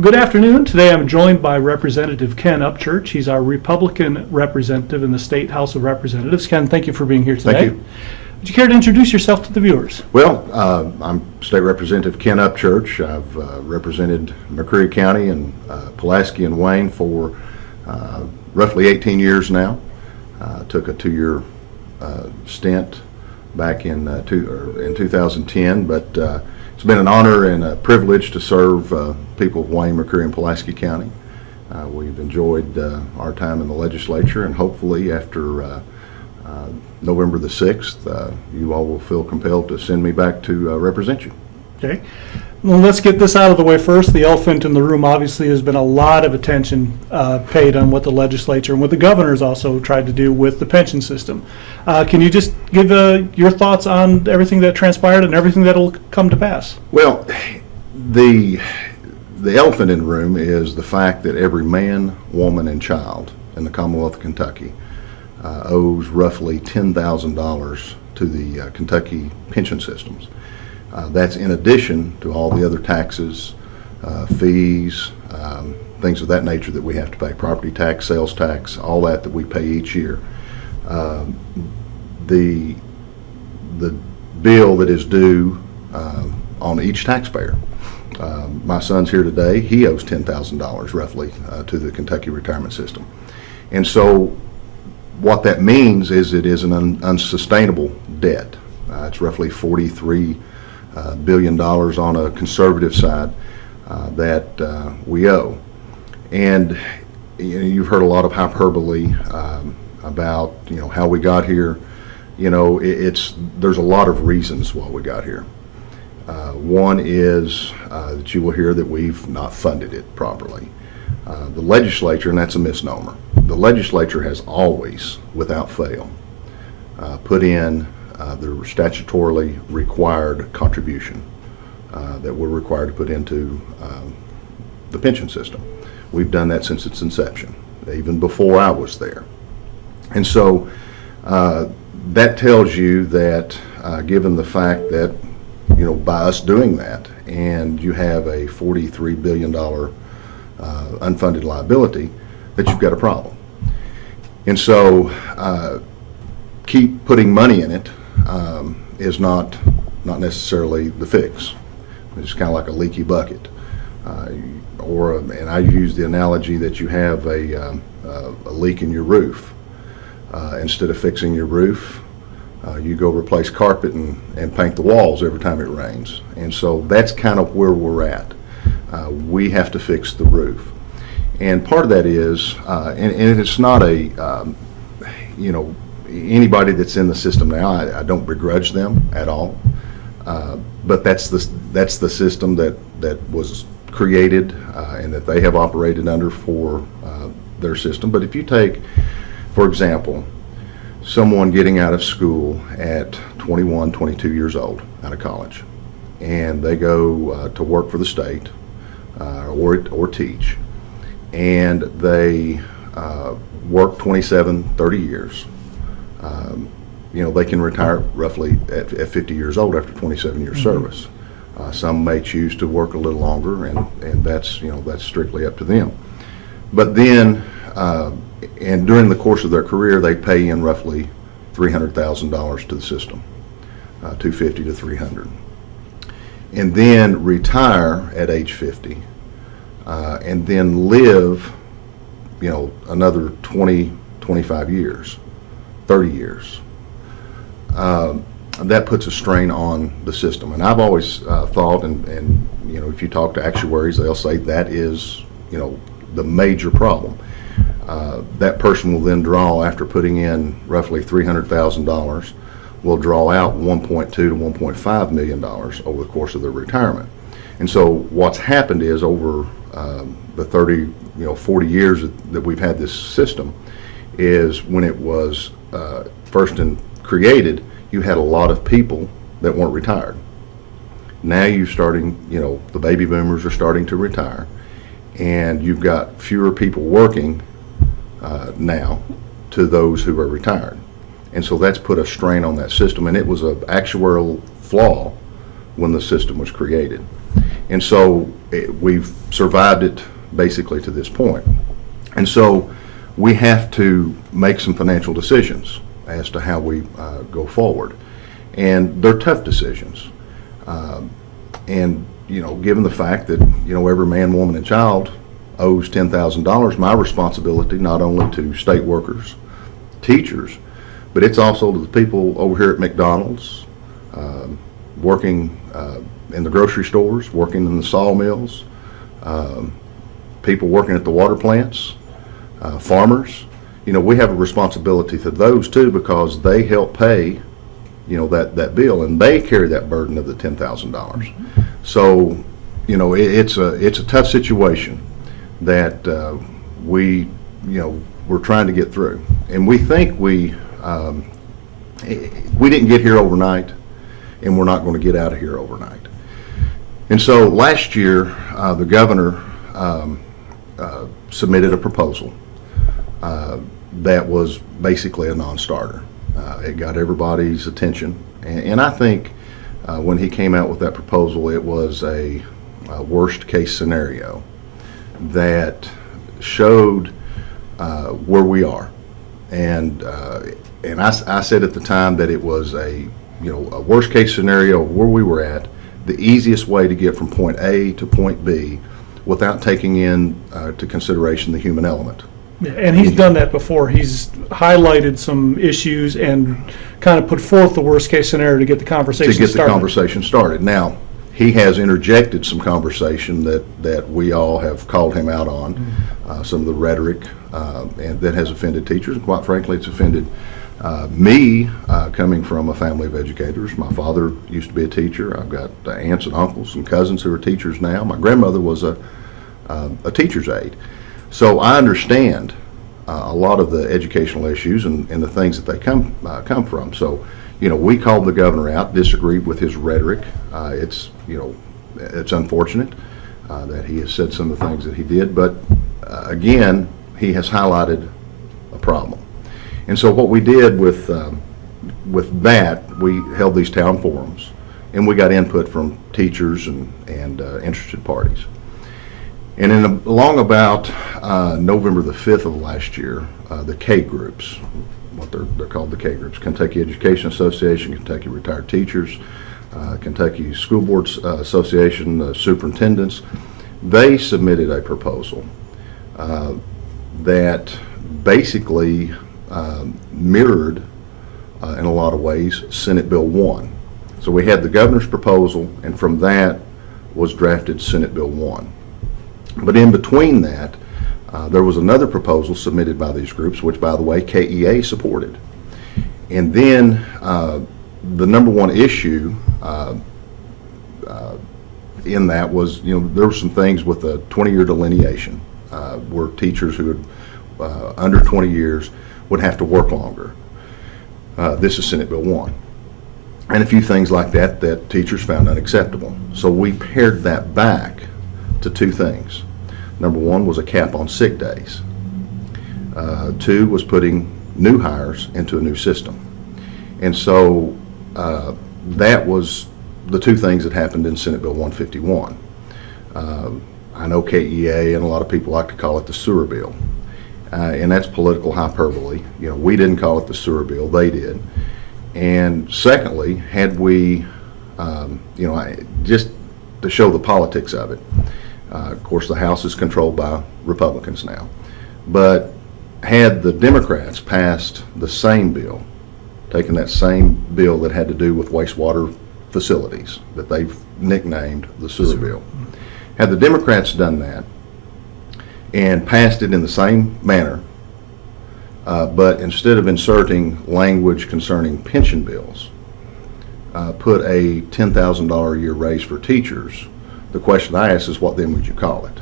Good afternoon. Today I'm joined by Representative Ken Upchurch. He's our Republican representative in the State House of Representatives. Ken, thank you for being here today. Thank you. Would you care to introduce yourself to the viewers? Well, I'm State Representative Ken Upchurch. I've represented McCreary County and Pulaski and Wayne for roughly 18 years now. Took a 2-year stint back in 2010, but it's been an honor and a privilege to serve people of Wayne, McCreary, and Pulaski County. We've enjoyed our time in the legislature, and hopefully after November the 6th, you all will feel compelled to send me back to represent you. Okay. Well, let's get this out of the way first. The elephant in the room obviously has been a lot of attention paid on what the legislature and what the governor's also tried to do with the pension system. Can you just give your thoughts on everything that transpired and everything that will come to pass? Well, the elephant in the room is the fact that every man, woman, and child in the Commonwealth of Kentucky owes roughly $10,000 to the Kentucky pension systems. That's in addition to all the other taxes, fees, things of that nature that we have to pay, property tax, sales tax, all that we pay each year. The bill that is due on each taxpayer. My son's here today. He owes $10,000 roughly to the Kentucky retirement system. And so what that means is it is an unsustainable debt. It's roughly $43 billion on a conservative side that we owe. And you've heard a lot of hyperbole about how we got here. There's a lot of reasons why we got here. One is that you will hear that we've not funded it properly. The legislature, and that's a misnomer, the legislature has always, without fail, put in the statutorily required contribution that we're required to put into the pension system. We've done that since its inception, even before I was there. And so that tells you that given the fact that by us doing that, and you have a $43 billion unfunded liability, that you've got a problem. And so keep putting money in it is not necessarily the fix. It's kind of like a leaky bucket. And I use the analogy that you have a leak in your roof. Instead of fixing your roof, you go replace carpet and paint the walls every time it rains. And so that's kind of where we're at. We have to fix the roof. And part of that is, and it's not anybody that's in the system now, I don't begrudge them at all. But that's the system that was created and that they have operated under for their system. But if you take, for example, someone getting out of school at 21, 22 years old, out of college, and they go to work for the state or teach, and they work 27, 30 years, they can retire roughly at 50 years old after 27 years service. Some may choose to work a little longer, and that's strictly up to them. But then, and during the course of their career, they pay in roughly $300,000 to the system, $250 to $300, and then retire at age 50, and then live, another 20, 25 years, 30 years. That puts a strain on the system. And I've always thought, and if you talk to actuaries, they'll say that is, the major problem. That person will then draw, after putting in roughly $300,000, will draw out $1.2 to $1.5 million over the course of their retirement. And so what's happened is over the 30, 40 years that we've had this system, is when it was first created, you had a lot of people that weren't retired. Now you're starting, the baby boomers are starting to retire, and you've got fewer people working now to those who are retired. And so that's put a strain on that system, and it was an actuarial flaw when the system was created. And so we've survived it basically to this point. And so we have to make some financial decisions as to how we go forward. And they're tough decisions. And, you know, given the fact that, you know, every man, woman, and child owes $10,000, my responsibility not only to state workers, teachers, but it's also to the people over here at McDonald's, working in the grocery stores, working in the sawmills, people working at the water plants, farmers. You know, we have a responsibility to those too, because they help pay, you know, that bill, and they carry that burden of the $10,000. So, you know, it's a tough situation that we're trying to get through, and we think we didn't get here overnight, and we're not going to get out of here overnight. And so last year, the governor submitted a proposal that was basically a non-starter. It got everybody's attention, and I think when he came out with that proposal, it was a worst-case scenario that showed where we are, and I said at the time that it was a worst-case scenario of where we were at, the easiest way to get from point A to point B without taking in to consideration the human element. Yeah, and he's done that before. He's highlighted some issues and kind of put forth the worst-case scenario to get the conversation started. The conversation started. Now, he has interjected some conversation that we all have called him out on, some of the rhetoric, and that has offended teachers, and quite frankly, it's offended me, coming from a family of educators. My father used to be a teacher. I've got aunts and uncles and cousins who are teachers now. My grandmother was a teacher's aide. So I understand a lot of the educational issues and the things that they come from. So, you know, we called the governor out, disagreed with his rhetoric. It's unfortunate that he has said some of the things that he did, but again, he has highlighted a problem. And so what we did with that, we held these town forums, and we got input from teachers and interested parties. And along about November the 5th of last year, the K groups, what they're called the K groups, Kentucky Education Association, Kentucky Retired Teachers, Kentucky School Boards Association, superintendents, they submitted a proposal that basically mirrored, in a lot of ways, Senate Bill 1. So we had the governor's proposal, and from that was drafted Senate Bill 1. But in between that, there was another proposal submitted by these groups, which, by the way, KEA supported. And then the number one issue in that was, you know, there were some things with a 20-year delineation where teachers who had under 20 years would have to work longer. This is Senate Bill 1. And a few things like that teachers found unacceptable. So we pared that back to two things. Number one was a cap on sick days. Two was putting new hires into a new system. And so that was the two things that happened in Senate Bill 151. I know KEA and a lot of people like to call it the sewer bill. And that's political hyperbole. You know, we didn't call it the sewer bill, they did. And secondly, had we, just to show the politics of it, of course, the House is controlled by Republicans now. But had the Democrats passed the same bill, taken that same bill that had to do with wastewater facilities that they've nicknamed the sewer bill, had the Democrats done that and passed it in the same manner, but instead of inserting language concerning pension bills, put a $10,000 a year raise for teachers, the question I ask is, what then would you call it?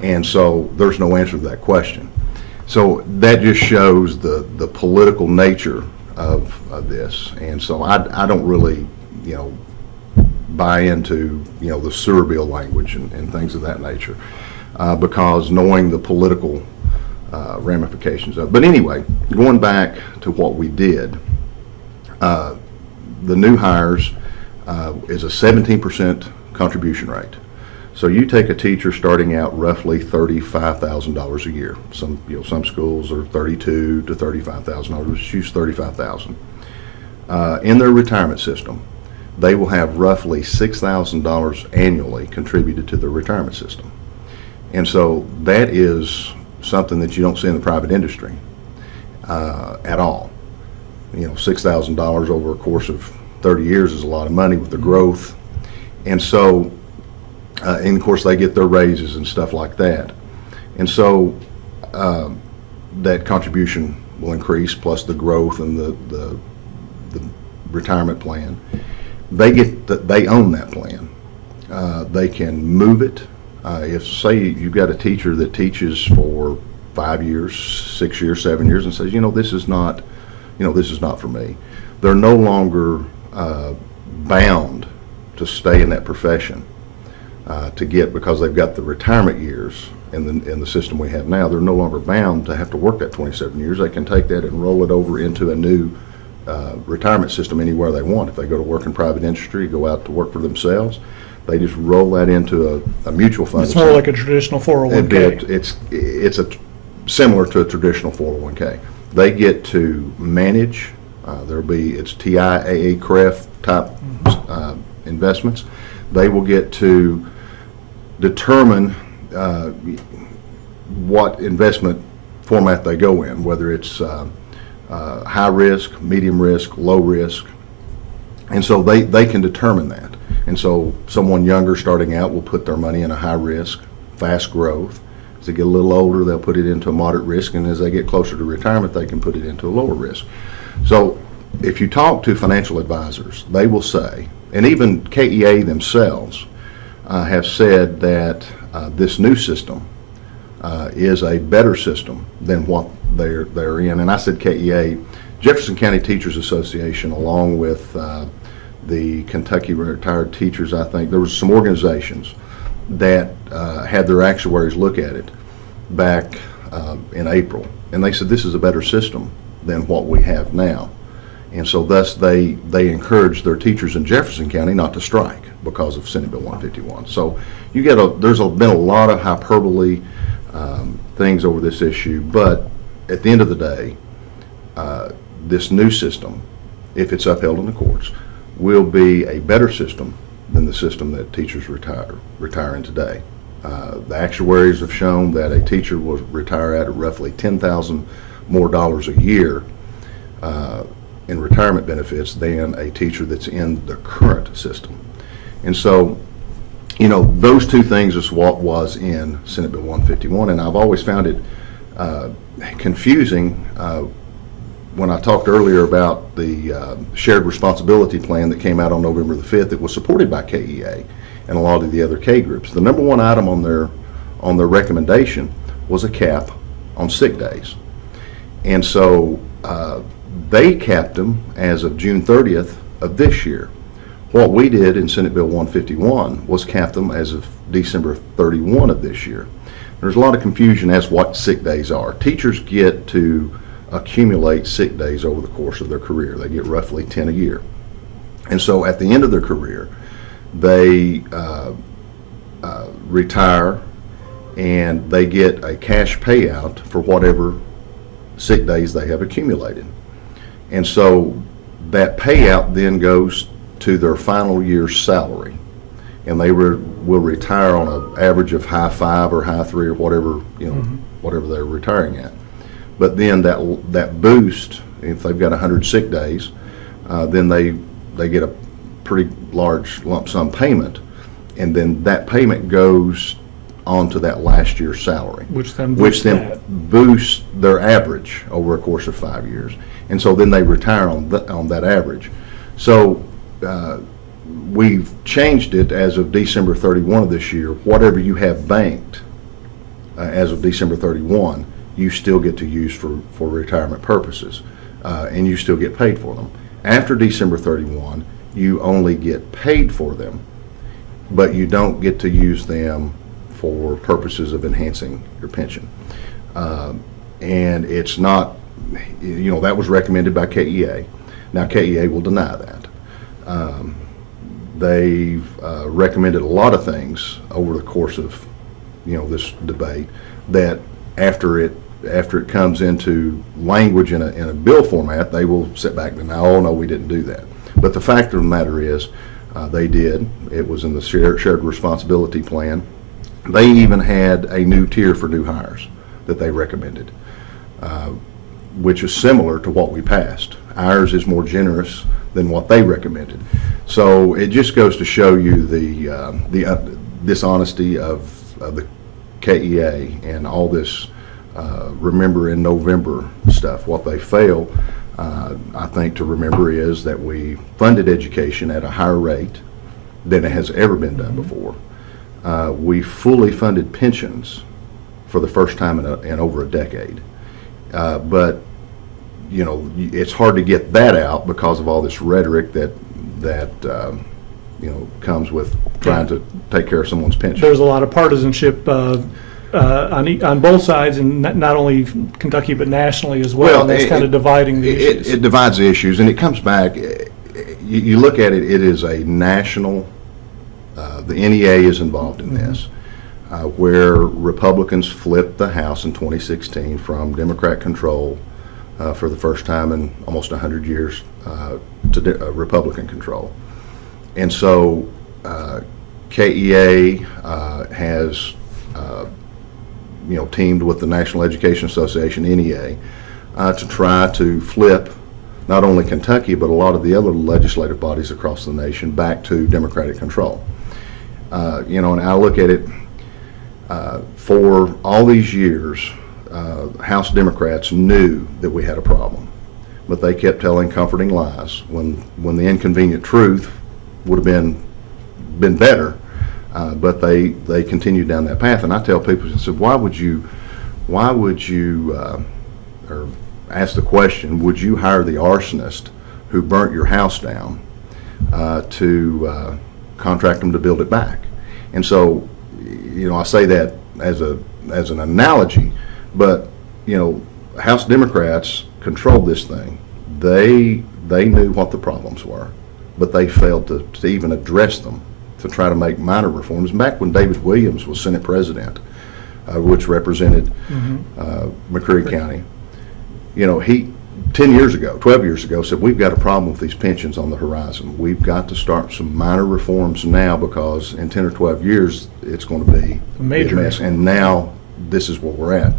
And so there's no answer to that question. So that just shows the political nature of this. And so I don't really, buy into, the sewer bill language and things of that nature, because knowing the political ramifications of it. But anyway, going back to what we did, the new hires is a 17% contribution rate. So you take a teacher starting out roughly $35,000 a year. Some schools are $32,000 to $35,000. Let's use $35,000. In their retirement system, they will have roughly $6,000 annually contributed to their retirement system. And so that is something that you don't see in the private industry at all. $6,000 over a course of 30 years is a lot of money with the growth. And so, and of course they get their raises and stuff like that. And so that contribution will increase, plus the growth and the retirement plan. They own that plan. They can move it. If, say, you've got a teacher that teaches for 5 years, 6 years, 7 years, and says, this is not for me. They're no longer bound to stay in that profession because they've got the retirement years in the system we have now. They're no longer bound to have to work that 27 years. They can take that and roll it over into a new retirement system anywhere they want. If they go to work in private industry, go out to work for themselves, they just roll that into a mutual fund. It's more like a traditional 401k. It's similar to a traditional 401k. They get to manage. It's TIAA CREF type investments. They will get to determine what investment format they go in, whether it's high risk, medium risk, low risk. And so they can determine that. And so someone younger starting out will put their money in a high risk, fast growth. As they get a little older, they'll put it into a moderate risk, and as they get closer to retirement, they can put it into a lower risk. So if you talk to financial advisors, they will say, and even KEA themselves have said that this new system is a better system than what they're in. And I said KEA, Jefferson County Teachers Association, along with the Kentucky Retired Teachers, I think. There was some organizations that had their actuaries look at it back in April, and they said this is a better system than what we have now. And so thus they encouraged their teachers in Jefferson County not to strike because of Senate Bill 151. So there's been a lot of hyperbole things over this issue, but at the end of the day, this new system, if it's upheld in the courts, will be a better system than the system that teachers retire in today. The actuaries have shown that a teacher will retire at roughly $10,000 more a year in retirement benefits than a teacher that's in the current system. And so, those two things is what was in Senate Bill 151, and I've always found it confusing when I talked earlier about the shared responsibility plan that came out on November the 5th that was supported by KEA and a lot of the other K groups. The number one item on their recommendation was a cap on sick days. And so they capped them as of June 30th of this year. What we did in Senate Bill 151 was cap them as of December 31 of this year. There's a lot of confusion as what sick days are. Teachers get to accumulate sick days over the course of their career. They get roughly 10 a year. And so at the end of their career, they retire and they get a cash payout for whatever sick days they have accumulated. And so that payout then goes to their final year's salary. And they will retire on an average of high 5 or high 3 or whatever, whatever they're retiring at. But then that boost, if they've got 100 sick days, then they get a pretty large lump sum payment, and then that payment goes onto that last year's salary, Which then boosts their average over a course of 5 years, and so then they retire on that average. So we've changed it as of December 31 of this year. Whatever you have banked as of December 31, you still get to use for retirement purposes, and you still get paid for them. After December 31, you only get paid for them, but you don't get to use them for purposes of enhancing your pension. And it's not, that was recommended by KEA. Now KEA will deny that. they've recommended a lot of things over the course of, this debate, that after it comes into language in a bill format, they will sit back and, oh, no, we didn't do that. But the fact of the matter is, they did. It was in the shared responsibility plan. They even had a new tier for new hires that they recommended, which is similar to what we passed. Ours is more generous than what they recommended. So it just goes to show you the dishonesty of the KEA and all this remember in November stuff. What they fail, I think, to remember is that we funded education at a higher rate than it has ever been done before. We fully funded pensions for the first time in over a decade. But it's hard to get that out because of all this rhetoric that comes with trying to take care of someone's pension. There's a lot of partisanship on both sides, and not only Kentucky but nationally as well. And that's kind of dividing the issues. It divides the issues, and it comes back. You look at it; it is a national. The NEA is involved in this, where Republicans flipped the House in 2016 from Democrat control for the first time in almost 100 years to Republican control. And so KEA has teamed with the National Education Association, NEA, to try to flip not only Kentucky but a lot of the other legislative bodies across the nation back to Democratic control. And I look at it, for all these years, House Democrats knew that we had a problem, but they kept telling comforting lies when the inconvenient truth would have been better, but they continued down that path. And I tell people, I said, why would you or ask the question, would you hire the arsonist who burnt your house down to contract them to build it back? And so, I say that as an analogy, but House Democrats controlled this thing. They knew what the problems were, but they failed to even address them, to try to make minor reforms. Back when David Williams was Senate President, which represented McCreary County, he 12 years ago said, we've got a problem with these pensions on the horizon. We've got to start some minor reforms now, because in 10 or 12 years it's going to be a major mess. And now this is where we're at.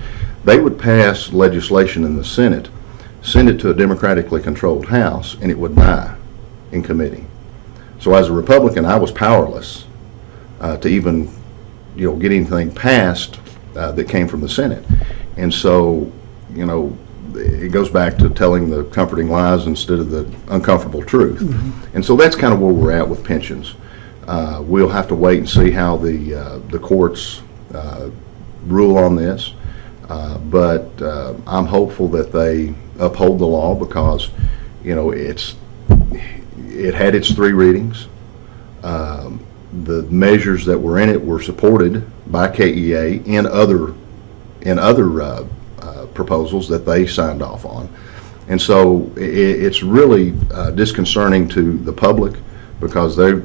They would pass legislation in the Senate, send it to a democratically controlled House, and it would die in committee. So as a Republican, I was powerless to even get anything passed that came from the Senate. And so it goes back to telling the comforting lies instead of the uncomfortable truth. And so that's kind of where we're at with pensions. We'll have to wait and see how the courts rule on this, but I'm hopeful that they uphold the law, because it had its 3 readings. The measures that were in it were supported by KEA in other proposals that they signed off on. And so it's really disconcerting to the public, because they're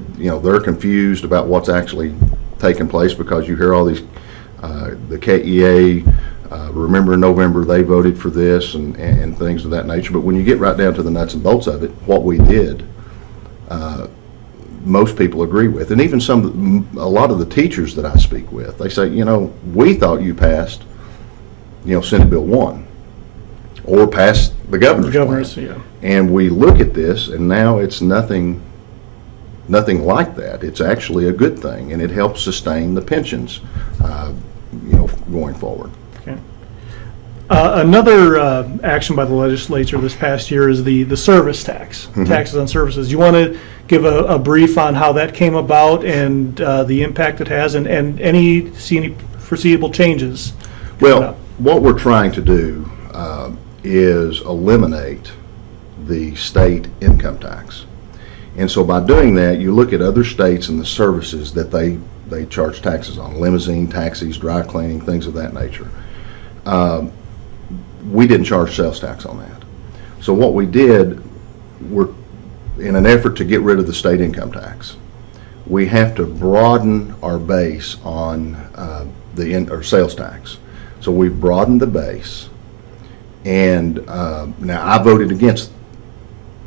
confused about what's actually taking place, because you hear all these the KEA remember in November they voted for this and things of that nature. But when you get right down to the nuts and bolts of it, what we did, most people agree with. And even a lot of the teachers that I speak with, they say, we thought you passed Senate Bill 1 or passed the governor's plan. Yeah. And we look at this, and now it's nothing like that. It's actually a good thing, and it helps sustain the pensions going forward. Okay. Another action by the legislature this past year is the service tax, taxes on services. You want to give a brief on how that came about and the impact it has, and any foreseeable changes? Well, what we're trying to do is eliminate the state income tax. And so by doing that, you look at other states and the services that they charge taxes on, limousine, taxis, dry cleaning, things of that nature. We didn't charge sales tax on that. So what we did, in an effort to get rid of the state income tax, we have to broaden our base on or sales tax. So we've broadened the base, and now I voted against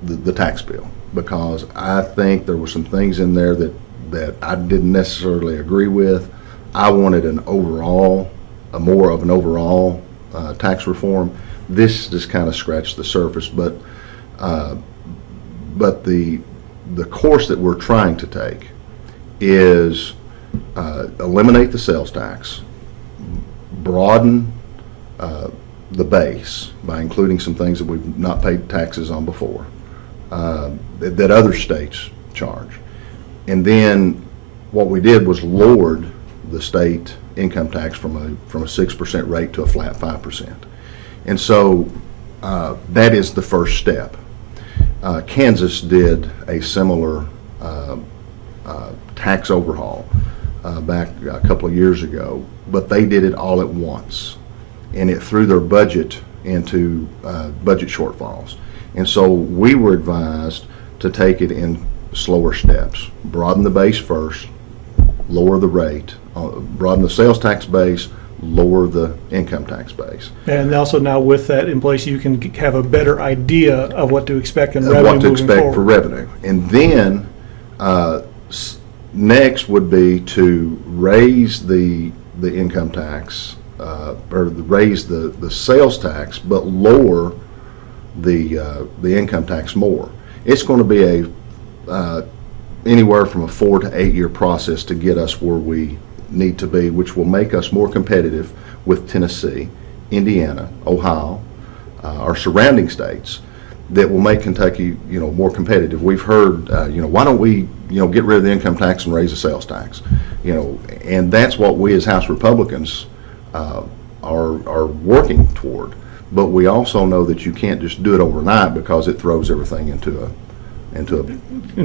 the tax bill because I think there were some things in there that I didn't necessarily agree with. I wanted more of an overall tax reform. This just kind of scratched the surface, but the course that we're trying to take is eliminate the sales tax, broaden the base by including some things that we've not paid taxes on before, that other states charge. And then what we did was lowered the state income tax from a 6% rate to a flat 5%. And so that is the first step. Kansas did a similar tax overhaul back a couple of years ago, but they did it all at once, and it threw their budget into budget shortfalls. And so we were advised to take it in slower steps. Broaden the base first, lower the rate, broaden the sales tax base, lower the income tax base. And also now with that in place, you can have a better idea of what to expect in revenue What to moving expect forward. for revenue. And then next would be to raise the income tax, or raise the sales tax, but lower the income tax more. It's going to be anywhere from a 4 to 8 year process to get us where we need to be, which will make us more competitive with Tennessee, Indiana, Ohio, our surrounding states, that will make Kentucky, more competitive. We've heard, why don't we, get rid of the income tax and raise the sales tax, and that's what we as House Republicans are working toward. But we also know that you can't just do it overnight because it throws everything into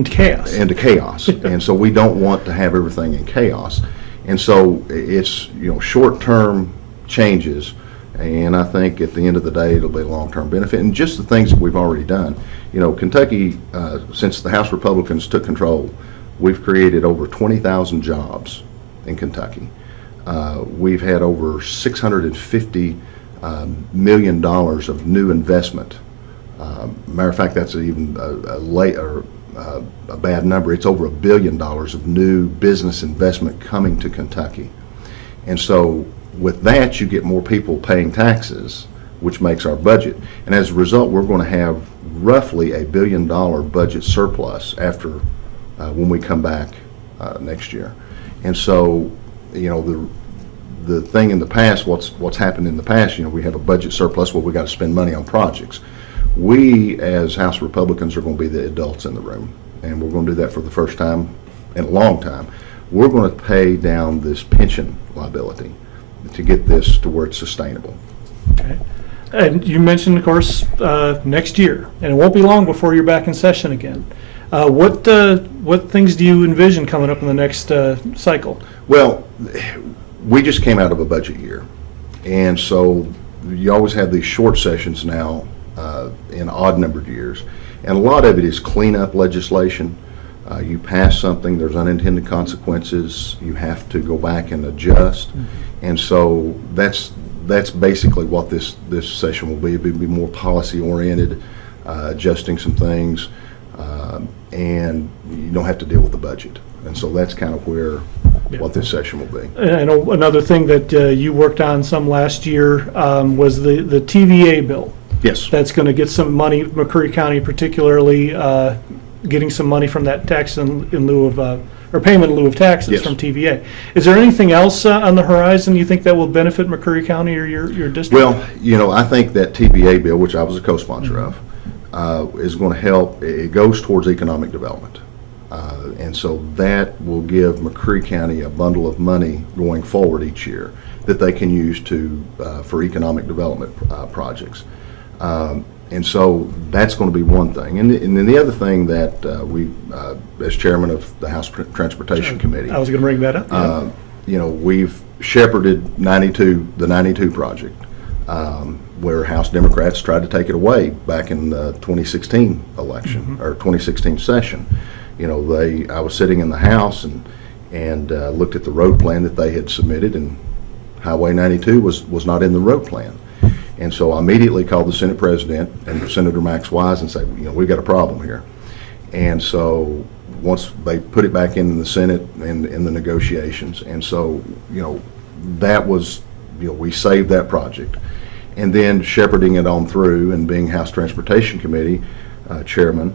chaos. And so we don't want to have everything in chaos. And so it's, short-term changes, and I think at the end of the day, it'll be a long-term benefit. And just the things that we've already done. Kentucky, since the House Republicans took control, we've created over 20,000 jobs in Kentucky. We've had over $650 million of new investment. Matter of fact, that's even a bad number. It's over $1 billion of new business investment coming to Kentucky. And so with that, you get more people paying taxes, which makes our budget. And as a result, we're going to have roughly $1 billion budget surplus after when we come back next year. And so, the thing in the past, what's happened in the past, we have a budget surplus where we got to spend money on projects. We, as House Republicans, are going to be the adults in the room, and we're going to do that for the first time in a long time. We're going to pay down this pension liability to get this to where it's sustainable. Okay. And you mentioned, of course, next year, and it won't be long before you're back in session again. What things do you envision coming up in the next cycle? Well, we just came out of a budget year, and so you always have these short sessions now in odd-numbered years, and a lot of it is cleanup legislation. You pass something, there's unintended consequences, you have to go back and adjust, and so that's basically what this session will be. It'll be more policy-oriented, adjusting some things, and you don't have to deal with the budget. And so that's kind of what this session will be. And I know another thing that you worked on some last year was the TVA bill. Yes. That's going to get some money, McCreary County particularly, getting some money from that tax in lieu of, or payment in lieu of taxes Yes. from TVA. Is there anything else on the horizon you think that will benefit McCreary County or your district? Well, I think that TVA bill, which I was a co-sponsor of, is going to help. It goes towards economic development. And so that will give McCreary County a bundle of money going forward each year that they can use for economic development projects. And so that's going to be one thing. And then the other thing that we, as chairman of the House Transportation Committee, I was going to bring that up. we've shepherded the 92 project, where House Democrats tried to take it away back in the 2016 election or 2016 session. I was sitting in the House and looked at the road plan that they had submitted, and Highway 92 was not in the road plan. And so I immediately called the Senate President and Senator Max Wise and said, we've got a problem here. And so once they put it back in the Senate and in the negotiations, and so, that was, we saved that project. And then shepherding it on through and being House Transportation Committee Chairman,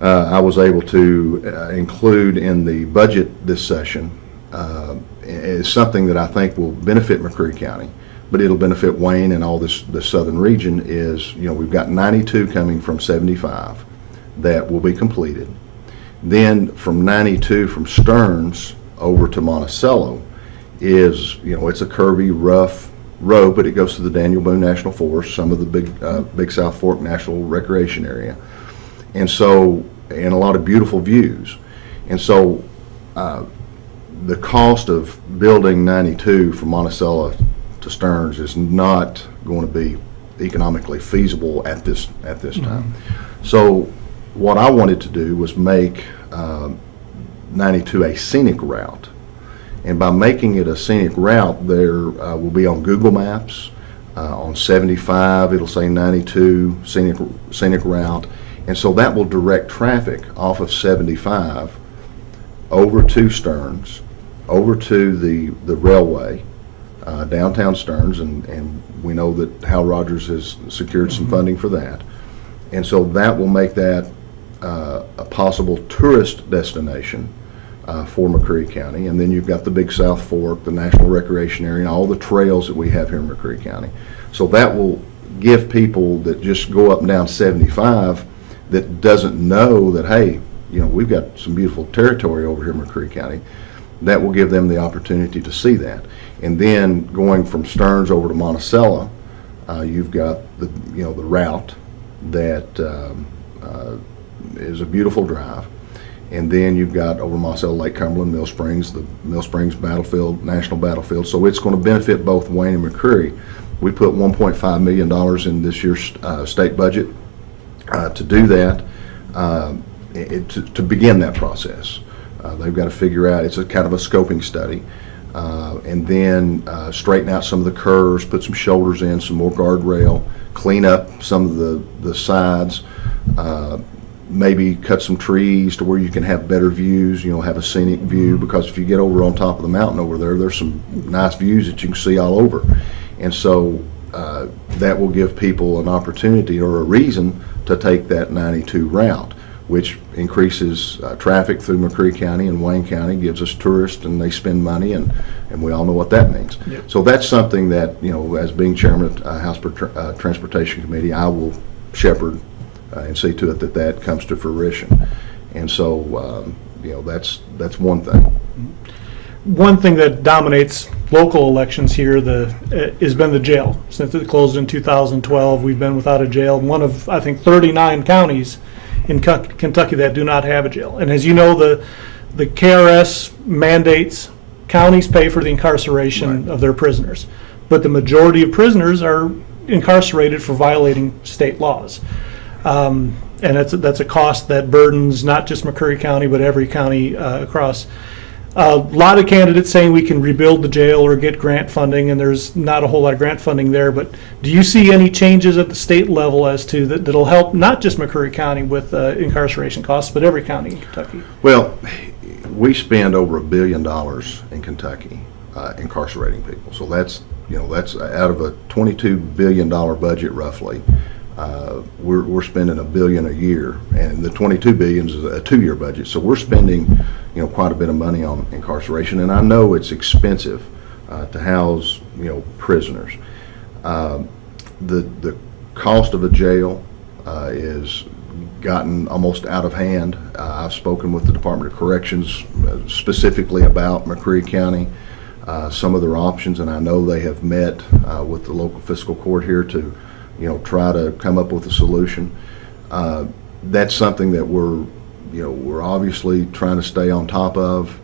I was able to include in the budget this session is something that I think will benefit McCreary County, but it'll benefit Wayne and all this southern region. Is we've got 92 coming from 75 that will be completed. Then from 92 from Stearns over to Monticello is it's a curvy, rough road, but it goes to the Daniel Boone National Forest, some of the Big South Fork National Recreation Area, and a lot of beautiful views. And so the cost of building 92 from Monticello to Stearns is not going to be economically feasible at this time. So what I wanted to do was make 92 a scenic route. And by making it a scenic route, there will be on Google Maps, on 75, it'll say 92 scenic route. And so that will direct traffic off of 75 over to Stearns, over to the railway, downtown Stearns, and we know that Hal Rogers has secured some funding for that. And so that will make that a possible tourist destination for McCreary County. And then you've got the Big South Fork, the National Recreation Area, and all the trails that we have here in McCreary County. So that will give people that just go up and down 75 that doesn't know that, hey, we've got some beautiful territory over here in McCreary County, that will give them the opportunity to see that. And then going from Stearns over to Monticello, you've got the route that is a beautiful drive. And then you've got over Monticello, Lake Cumberland, Mill Springs, the Mill Springs Battlefield, National Battlefield. So it's going to benefit both Wayne and McCreary. We put $1.5 million in this year's state budget to do that, to begin that process. They've got to figure out, it's a kind of a scoping study, and then straighten out some of the curves, put some shoulders in, some more guardrail, clean up some of the sides, maybe cut some trees to where you can have better views, have a scenic view, because if you get over on top of the mountain over there, there's some nice views that you can see all over. And so that will give people an opportunity or a reason to take that 92 route, which increases traffic through McCreary County and Wayne County, gives us tourists, and they spend money, and we all know what that means. Yep. So that's something that, as being chairman of the House Transportation Committee, I will shepherd and see to it that that comes to fruition. And so, that's one thing. One thing that dominates local elections here has been the jail. Since it closed in 2012, we've been without a jail. One of, I think, 39 counties in Kentucky that do not have a jail. And as you know, the KRS mandates counties pay for the incarceration of their prisoners. But the majority of prisoners are incarcerated for violating state laws. And that's a cost that burdens not just McCreary County, but every county across. A lot of candidates saying we can rebuild the jail or get grant funding, and there's not a whole lot of grant funding there. But do you see any changes at the state level as to that'll help not just McCreary County with incarceration costs, but every county in Kentucky? Well, we spend over $1 billion in Kentucky incarcerating people. So that's out of a $22 billion budget roughly. We're spending $1 billion a year, and the $22 billion is a 2-year budget. So we're spending, quite a bit of money on incarceration, and I know it's expensive to house, prisoners. The cost of a jail is gotten almost out of hand. I've spoken with the Department of Corrections specifically about McCreary County, some of their options, and I know they have met with the local fiscal court here to try to come up with a solution. That's something that we're obviously trying to stay on top of.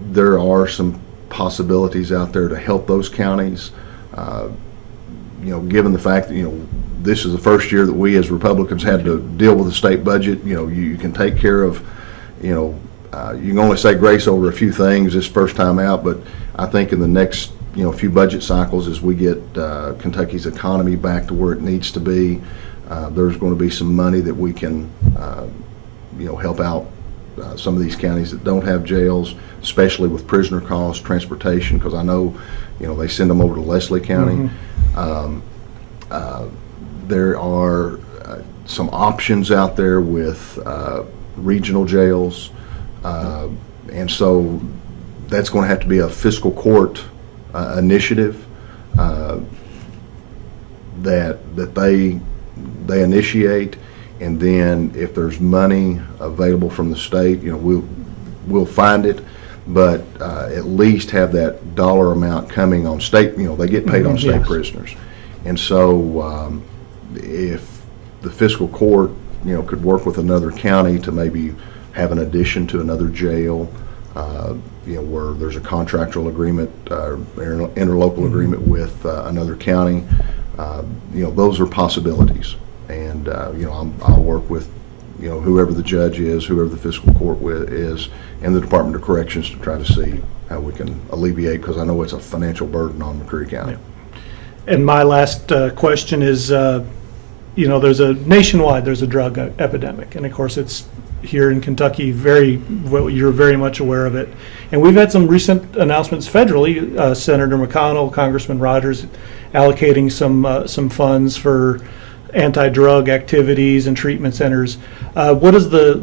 There are some possibilities out there to help those counties, given the fact that, this is the first year that we as Republicans had to deal with the state budget. You can take care of, you can only say grace over a few things this first time out, but I think in the next, few budget cycles, as we get Kentucky's economy back to where it needs to be, there's going to be some money that we can, help out some of these counties that don't have jails, especially with prisoner costs, transportation, because I know, they send them over to Leslie County. There are some options out there with regional jails, and so that's going to have to be a fiscal court initiative that they initiate, and then if there's money available from the state, we'll find it, but at least have that dollar amount coming on state. They get paid on state Yes. prisoners, and so if the fiscal court could work with another county to maybe have an addition to another jail, where there's a contractual agreement, interlocal agreement with another county, those are possibilities. And I'll work with whoever the judge is, whoever the fiscal court is, and the Department of Corrections to try to see how we can alleviate, because I know it's a financial burden on McCreary County. And my last question is, there's a drug epidemic, and of course it's here in Kentucky, you're very much aware of it. And we've had some recent announcements federally, Senator McConnell, Congressman Rogers allocating some funds for anti-drug activities and treatment centers. What is the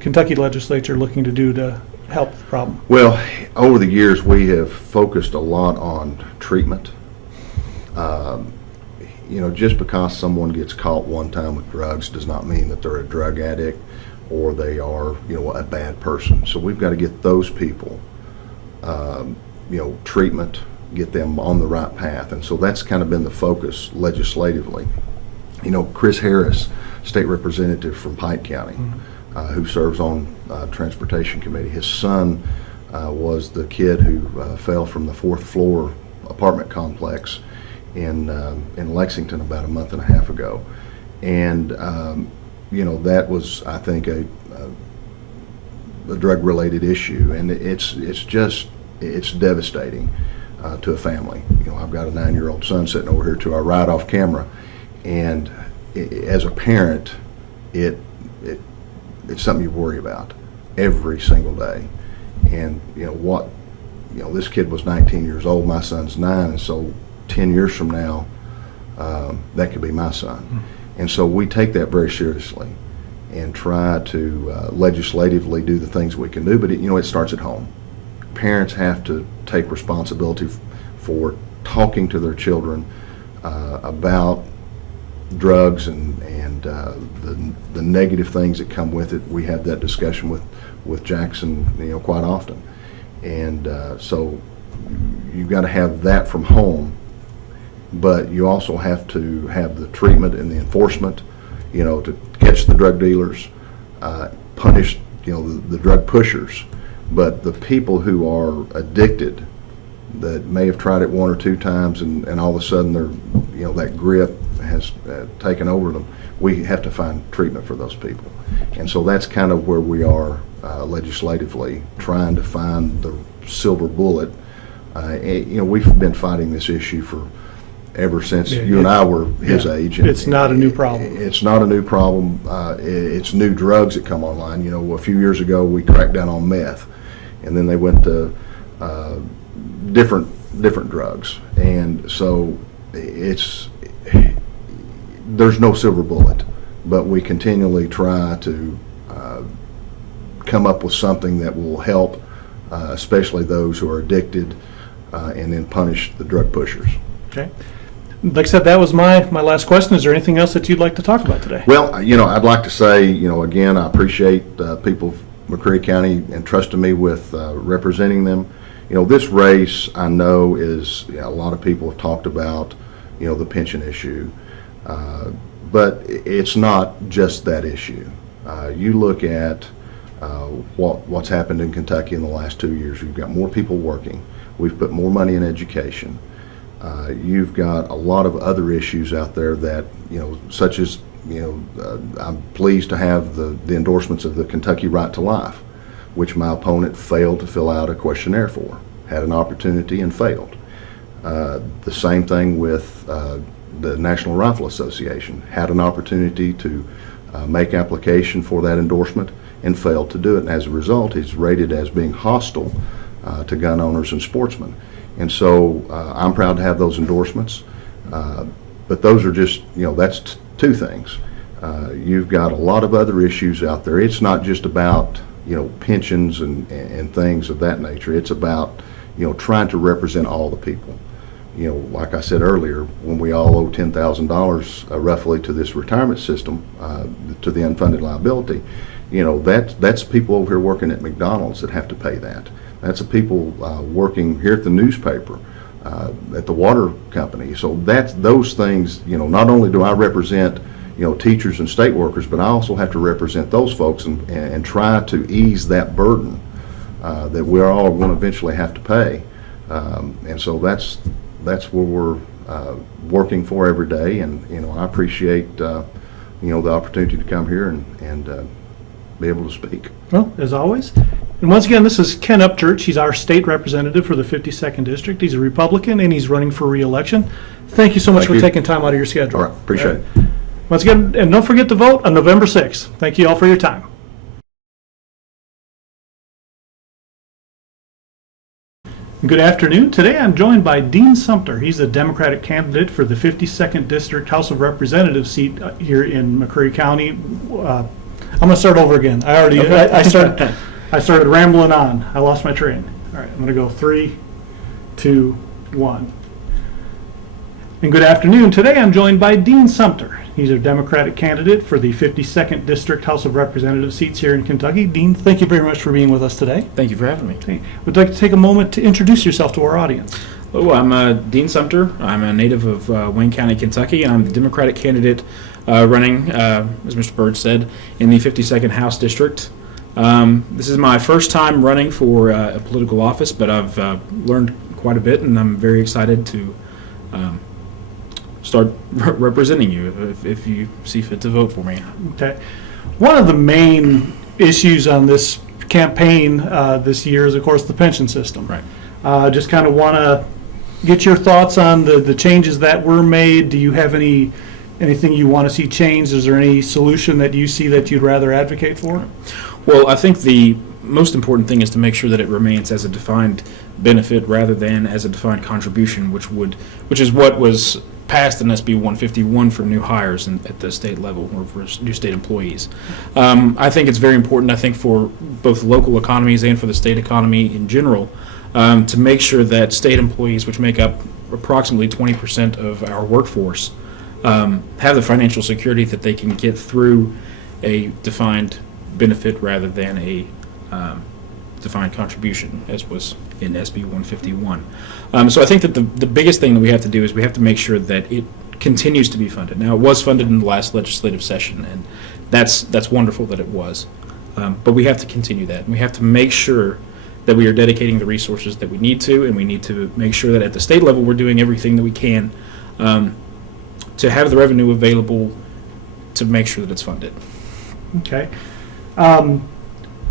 Kentucky legislature looking to do to help the problem? Well, over the years we have focused a lot on treatment. Just because someone gets caught one time with drugs does not mean that they're a drug addict or they are, a bad person. So we've got to get those people, treatment, get them on the right path. And so that's kind of been the focus legislatively. Chris Harris, state representative from Pike County, who serves on Transportation Committee, his son was the kid who fell from the 4th floor apartment complex in Lexington about a month and a half ago. And that was, I think, a drug-related issue, and it's devastating to a family. I've got a 9-year-old son sitting over here to our right off camera, and as a parent, it's something you worry about every single day. And this kid was 19 years old, my son's 9, and so 10 years from now, that could be my son. And so we take that very seriously and try to legislatively do the things we can do, but it starts at home. Parents have to take responsibility for talking to their children about drugs and the negative things that come with it. We have that discussion with Jackson, quite often. And so you've got to have that from home, but you also have to have the treatment and the enforcement, to catch the drug dealers, punish, the drug pushers. But the people who are addicted, that may have tried it 1 or 2 times and all of a sudden they're, that grip has taken over them, we have to find treatment for those people. And so that's kind of where we are legislatively, trying to find the silver bullet. We've been fighting this issue for ever since you and I were his age. And it's not a new problem. It's not a new problem. It's new drugs that come online. A few years ago we cracked down on meth, and then they went to different drugs. And so there's no silver bullet, but we continually try to come up with something that will help, especially those who are addicted, and then punish the drug pushers. Okay. Like I said, that was my last question. Is there anything else that you'd like to talk about today? Well, I'd like to say, again, I appreciate people of McCreary County entrusting me with representing them. This race, I know, is a lot of people have talked about, the pension issue, but it's not just that issue. You look at what's happened in Kentucky in the last 2 years. We've got more people working. We've put more money in education. You've got a lot of other issues out there that, such as, I'm pleased to have the endorsements of the Kentucky Right to Life, which my opponent failed to fill out a questionnaire for, had an opportunity and failed. The same thing with the National Rifle Association, had an opportunity to make application for that endorsement and failed to do it. And as a result, he's rated as being hostile to gun owners and sportsmen. And so I'm proud to have those endorsements. But those are just, that's two things. You've got a lot of other issues out there. It's not just about, pensions and things of that nature. It's about, trying to represent all the people. Like I said earlier, when we all owe $10,000 roughly to this retirement system, to the unfunded liability, that's people over here working at McDonald's that have to pay that. That's the people working here at the newspaper, at the water company. So that's those things. Not only do I represent, teachers and state workers, but I also have to represent those folks and try to ease that burden that we're all going to eventually have to pay. And so that's where we're working for every day. And I appreciate the opportunity to come here and be able to speak. Well, as always. And once again, this is Ken Upchurch. He's our state representative for the 52nd District. He's a Republican, and he's running for re-election. Thank you so much for taking time out of your schedule. All right, appreciate it. Once again, and don't forget to vote on November 6th. Thank you all for your time. Good afternoon. Today I'm joined by Dean Sumpter. He's a Democratic candidate for the 52nd District House of Representatives seat here in McCreary County. I'm going to start over again. I started rambling on. I lost my train. All right, I'm going to go 3, 2, 1. And good afternoon. Today I'm joined by Dean Sumpter. He's a Democratic candidate for the 52nd District House of Representatives seats here in Kentucky. Dean, thank you very much for being with us today. Thank you for having me. Okay. Would like to take a moment to introduce yourself to our audience. Hello, I'm Dean Sumpter. I'm a native of Wayne County, Kentucky, and I'm the Democratic candidate running, as Mr. Bird said, in the 52nd House District. This is my first time running for a political office, but I've learned quite a bit, and I'm very excited to start representing you if you see fit to vote for me. Okay. One of the main issues on this campaign this year is, of course, the pension system. Right. Just kind of want to get your thoughts on the changes that were made. Do you have anything you want to see changed? Is there any solution that you see that you'd rather advocate for? Well, I think the most important thing is to make sure that it remains as a defined benefit rather than as a defined contribution, which is what was passed in SB 151 for new hires at the state level or for new state employees. I think it's very important, I think, for both local economies and for the state economy in general, to make sure that state employees, which make up approximately 20% of our workforce, have the financial security that they can get through a defined benefit rather than a defined contribution, as was in SB 151. So I think that the biggest thing that we have to do is we have to make sure that it continues to be funded. Now, it was funded in the last legislative session, and that's wonderful that it was. But we have to continue that, and we have to make sure that we are dedicating the resources that we need to, and we need to make sure that at the state level we're doing everything that we can to have the revenue available to make sure that it's funded. Okay.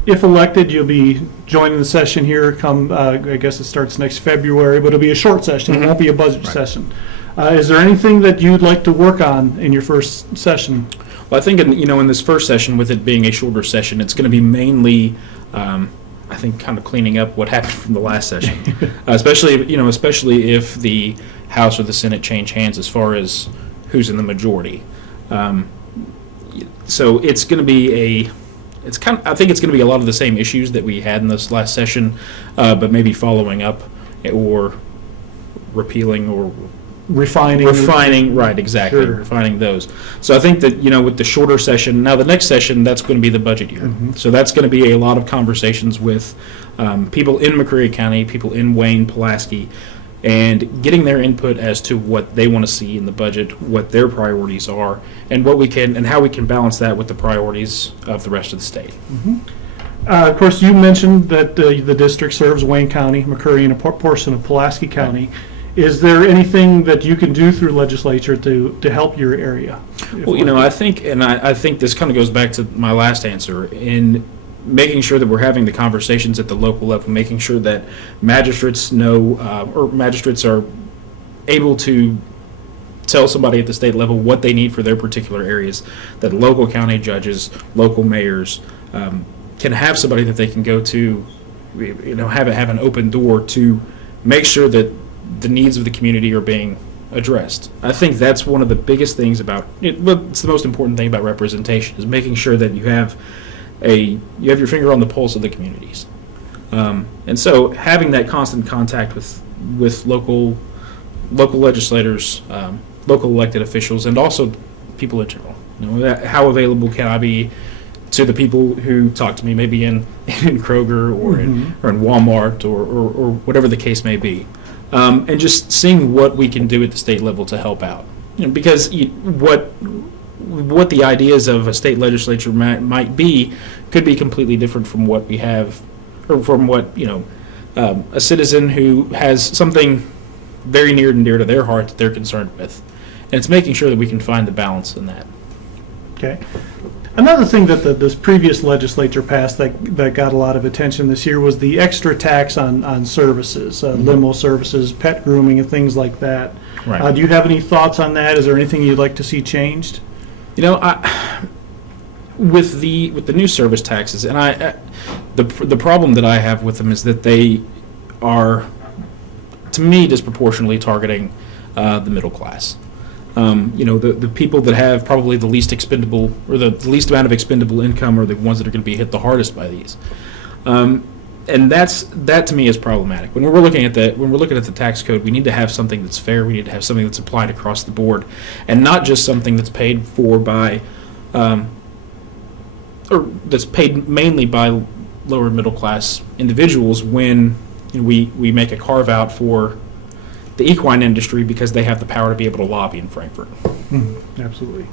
If elected, you'll be joining the session here come, I guess it starts next February, but it'll be a short session. It won't be a budget session. Is there anything that you'd like to work on in your first session? Well, I think in this first session, with it being a shorter session, it's going to be mainly, I think, kind of cleaning up what happened from the last session, especially if the House or the Senate change hands as far as who's in the majority. So it's going to be I think it's going to be a lot of the same issues that we had in this last session, but maybe following up or repealing or refining, right, exactly, Sure. refining those. So I think that, with the shorter session, now the next session, that's going to be the budget year. Mm-hmm. So that's going to be a lot of conversations with people in McCreary County, people in Wayne, Pulaski, and getting their input as to what they want to see in the budget, what their priorities are, and how we can balance that with the priorities of the rest of the state. Mm-hmm. Of course, you mentioned that the district serves Wayne County, McCreary, and a portion of Pulaski County. Is there anything that you can do through legislature to help your area? Well, I think, and I think this kind of goes back to my last answer, in making sure that we're having the conversations at the local level, making sure that magistrates know, or magistrates are able to tell somebody at the state level what they need for their particular areas, that local county judges, local mayors can have somebody that they can go to, have an open door to make sure that the needs of the community are being addressed. I think that's one of the biggest things about it. Well, it's the most important thing about representation, is making sure that you have your finger on the pulse of the communities. And so having that constant contact with local legislators, local elected officials, and also people in general. How available can I be to the people who talk to me, maybe in Kroger or in Walmart or whatever the case may be, and just seeing what we can do at the state level to help out. Because what the ideas of a state legislature might be could be completely different from what we have, or from what a citizen who has something very near and dear to their heart that they're concerned with. And it's making sure that we can find the balance in that. Okay. Another thing that this previous legislature passed that got a lot of attention this year was the extra tax on services, limo services, pet grooming, and things like that. Right. Do you have any thoughts on that? Is there anything you'd like to see changed? With the new service taxes, and the problem that I have with them is that they are, to me, disproportionately targeting the middle class. The people that have probably the least expendable, or the least amount of expendable income, are the ones that are going to be hit the hardest by these. And that to me is problematic. When we're looking at the tax code, we need to have something that's fair. We need to have something that's applied across the board, and not just something that's paid for by, or that's paid mainly by lower middle class individuals. When we make a carve out for the equine industry because they have the power to be able to lobby in Frankfurt. Absolutely.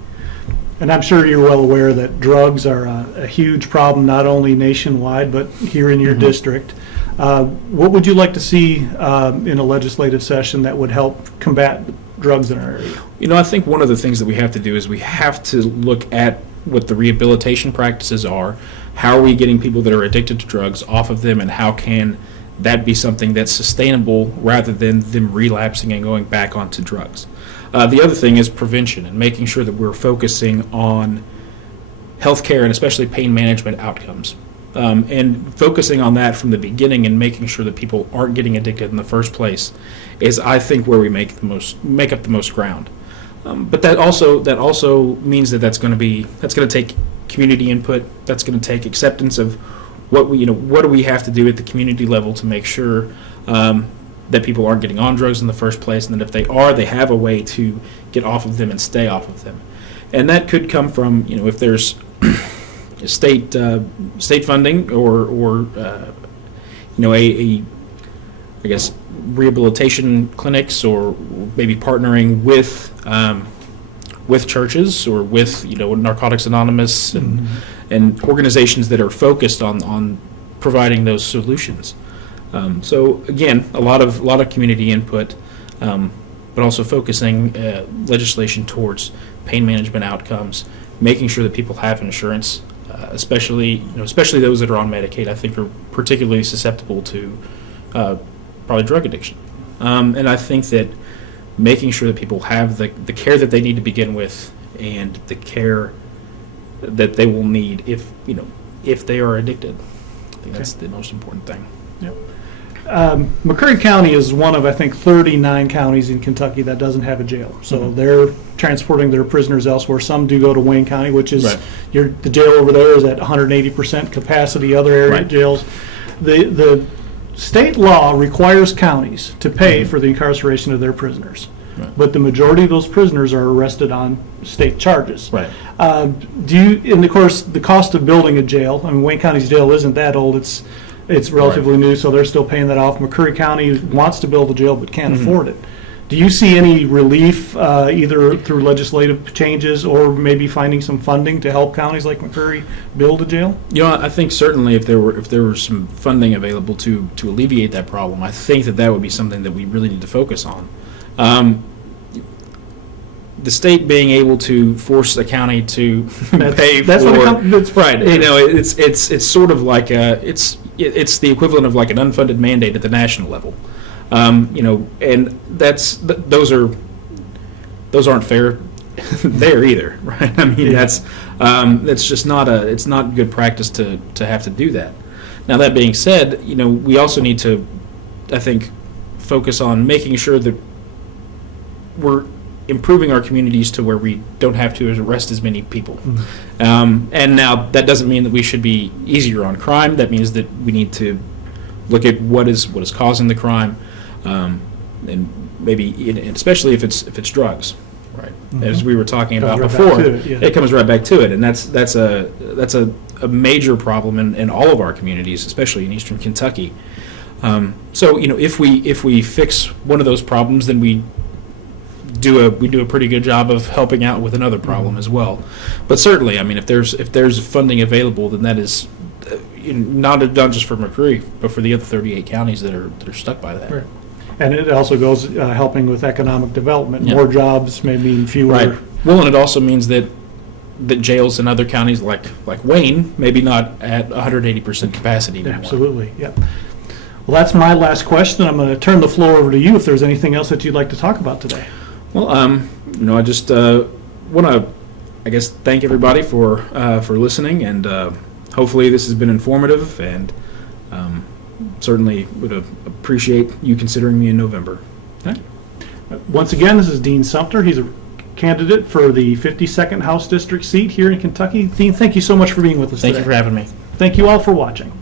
And I'm sure you're well aware that drugs are a huge problem, not only nationwide, but here in your district. What would you like to see in a legislative session that would help combat drugs in our area? I think one of the things that we have to do is we have to look at what the rehabilitation practices are. How are we getting people that are addicted to drugs off of them, and how can that be something that's sustainable rather than them relapsing and going back onto drugs? The other thing is prevention, and making sure that we're focusing on healthcare and especially pain management outcomes, and focusing on that from the beginning and making sure that people aren't getting addicted in the first place is, I think, where we make up the most ground. But that also means that's going to take community input. That's going to take acceptance of what do we have to do at the community level to make sure that people aren't getting on drugs in the first place, and that if they are, they have a way to get off of them and stay off of them. And that could come from, if there's state funding or I guess rehabilitation clinics, or maybe partnering with churches or with Narcotics Anonymous and organizations that are focused on providing those solutions. So again, a lot of community input, but also focusing legislation towards pain management outcomes, making sure that people have insurance, especially those that are on Medicaid. I think are particularly susceptible to probably drug addiction, and I think that making sure that people have the care that they need to begin with, and the care that they will need if they are addicted. I think that's the most important thing. Yep. McCurry County is one of, I think, 39 counties in Kentucky that doesn't have a jail. So they're transporting their prisoners elsewhere. Some do go to Wayne County, which is the jail over there is at 180% capacity. Other area jails, the state law requires counties to pay for the incarceration of their prisoners. But the majority of those prisoners are arrested on state charges. And of course, the cost of building a jail, I mean, Wayne County's jail isn't that old. It's relatively new, so they're still paying that off. McCurry County wants to build a jail but can't afford it. Do you see any relief, either through legislative changes or maybe finding some funding to help counties like McCreary build a jail? You know, I think certainly if there were some funding available to alleviate that problem, I think that would be something that we really need to focus on. The state being able to force a county to pay That's for what that's right. You know, it's sort of like it's the equivalent of like an unfunded mandate at the national level. You know, and those aren't fair there either, right? I mean, Yeah. that's just it's not good practice to have to do that. Now, that being said, you know, we also need to, I think, focus on making sure that we're improving our communities to where we don't have to arrest as many people. And now that doesn't mean that we should be easier on crime. That means that we need to look at what is causing the crime, and maybe especially if it's drugs, right? As we were talking about Comes right before, back to it, yeah. it comes right back to it, and that's a major problem in all of our communities, especially in Eastern Kentucky. So, you know, if we fix one of those problems, then we do a pretty good job of helping out with another problem as well. But certainly, I mean, if there's funding available, then that is not just for McCreary, but for the other 38 counties that are stuck by that. Right. And it also goes helping with economic development. Yeah. More jobs may mean fewer. Right. Well, and it also means that jails in other counties like Wayne maybe not at 180% capacity anymore. Absolutely, yeah. Well, that's my last question. I'm going to turn the floor over to you if there's anything else that you'd like to talk about today. Well, you know, I just want to, I guess, thank everybody for listening, and hopefully this has been informative, and certainly would appreciate you considering me in November. Okay. Once again, this is Dean Sumpter. He's a candidate for the 52nd House District seat here in Kentucky. Dean, thank you so much for being with us Thank today. you for having me. Thank you all for watching.